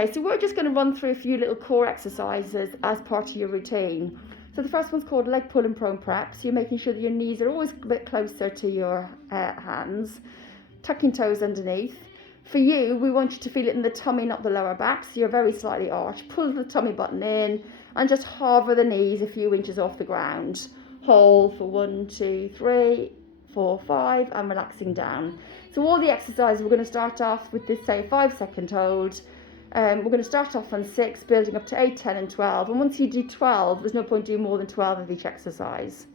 Okay, so we're just going to run through a few little core exercises as part of your routine. So the first one's called leg pull and prone prep. So you're making sure that your knees are always a bit closer to your hands, tucking toes underneath. For you, we want you to feel it in the tummy, not the lower back. So you're very slightly arched. Pull the tummy button in and just hover the knees a few inches off the ground. Hold for 1, 2, 3, 4, 5, and relaxing down. So all the exercises, we're going to start off with this, say, 5-second hold. We're going to start off on 6, building up to 8, 10 and 12. And once you do 12, there's no point doing more than 12 of each exercise.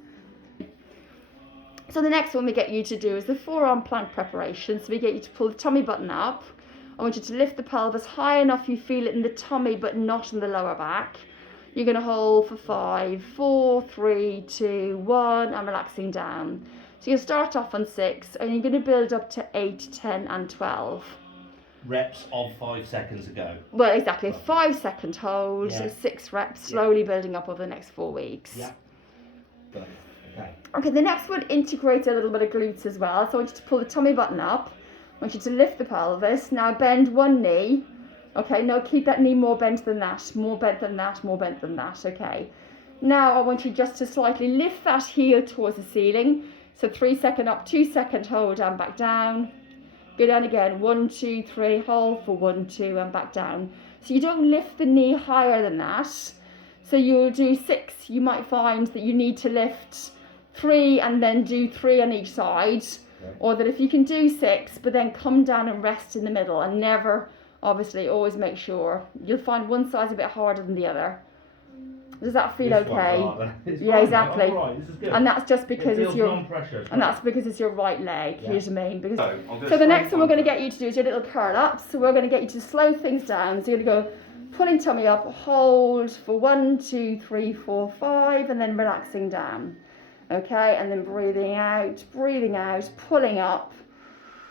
So the next one we get you to do is the forearm plank preparation. So we get you to pull the tummy button up. I want you to lift the pelvis high enough you feel it in the tummy but not in the lower back. You're going to hold for 5, 4, 3, 2, 1 and relaxing down. So you'll start off on 6 and you're going to build up to 8, 10 and 12. Reps of 5 seconds ago. Well, exactly. 5-second hold, so 6 reps, slowly building up over the next 4 weeks. Yeah. Okay, the next one integrates a little bit of glutes as well. So I want you to pull the tummy button up. I want you to lift the pelvis. Now bend one knee. Okay, no, keep that knee more bent than that. More bent than that, more bent than that. Okay. Now I want you just to slightly lift that heel towards the ceiling. So 3-second up, 2-second hold and back down. Go down again, 1, 2, 3, hold for 1, 2 and back down. So you don't lift the knee higher than that. So you'll do 6. You might find that you need to lift 3 and then do 3 on each side. Okay. Or that if you can do 6, but then come down and rest in the middle and never, obviously, always make sure. You'll find one side's a bit harder than the other. Does that feel okay? Yeah, exactly. Right. This is good. And that's just because it's your that's because it's your right leg. Yeah. Here's what I mean. Because so the next one we're going to get you to do is your little curl ups. So we're going to get you to slow things down. So you're going to go pulling tummy up, hold for 1, 2, 3, 4, 5, and then relaxing down. Okay, and then breathing out, pulling up,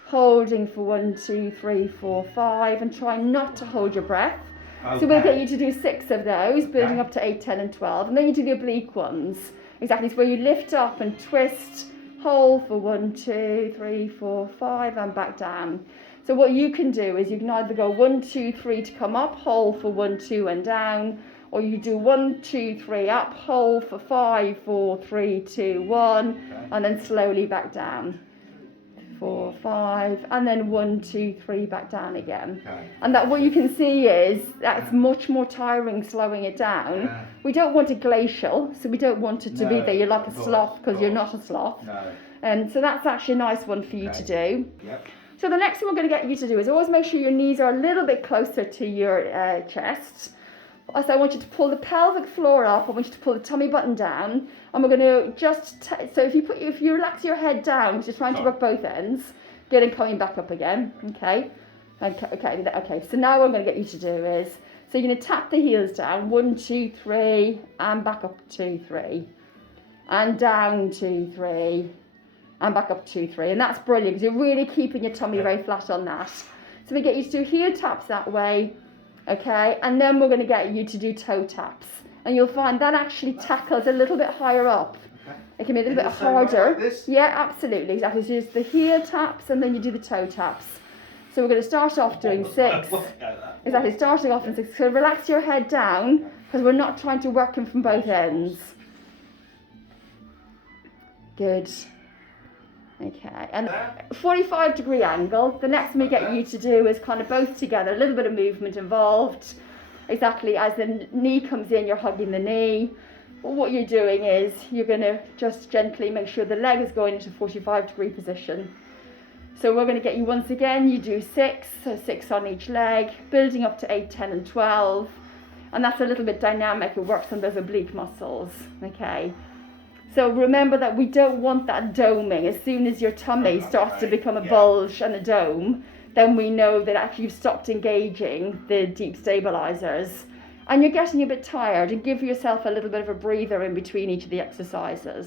holding for 1, 2, 3, 4, 5, and try not to hold your breath. Okay. So we'll get you to do 6 of those, building up to 8, 10 and 12. And then you do the oblique ones. Exactly, it's where you lift up and twist, hold for 1, 2, 3, 4, 5 and back down. So what you can do is you can either go 1, 2, 3 to come up, hold for 1, 2 and down. Or you do 1, 2, 3 up, hold for 5, 4, 3, 2, 1 okay. And then slowly back down. 4, 5, and then 1, 2, 3 back down again. Okay. And that what you can see is that's much more tiring slowing it down. Yeah. We don't want it glacial, so we don't want it to be there. You're like a sloth because you're not a sloth. No. So that's actually a nice one for you to do. Yep. So the next thing we're going to get you to do is always make sure your knees are a little bit closer to your chest. So I want you to pull the pelvic floor up. I want you to pull the tummy button down, and we're going to just so if you relax your head down, which is trying to work both ends, good, and coming back up again. Okay. So now what I'm going to get you to do is so you're going to tap the heels down, 1, 2, 3, and back up 2, 3, and down 2, 3, and back up 2, 3, and that's brilliant because you're really keeping your tummy very flat on that. So we get you to do heel taps that way. Okay, and then we're going to get you to do toe taps. And you'll find that actually tackles a little bit higher up. Okay. It can be a little bit harder. Like this? Yeah, absolutely, exactly. So it's the heel taps and then you do the toe taps. So we're going to start off doing 6. Exactly, starting off in 6. So relax your head down because we're not trying to work them from both ends. Good. Okay, and 45-degree angle. The next thing we get you to do is kind of both together, a little bit of movement involved. Exactly, as the knee comes in, you're hugging the knee. But what you're doing is you're going to just gently make sure the leg is going into 45-degree position. So we're going to get you once again, you do 6, so 6 on each leg, building up to 8, 10 and 12. And that's a little bit dynamic, it works on those oblique muscles, okay. So remember that we don't want that doming. As soon as your tummy starts to become a bulge and a dome, then we know that actually you've stopped engaging the deep stabilizers. And you're getting a bit tired, and give yourself a little bit of a breather in between each of the exercises.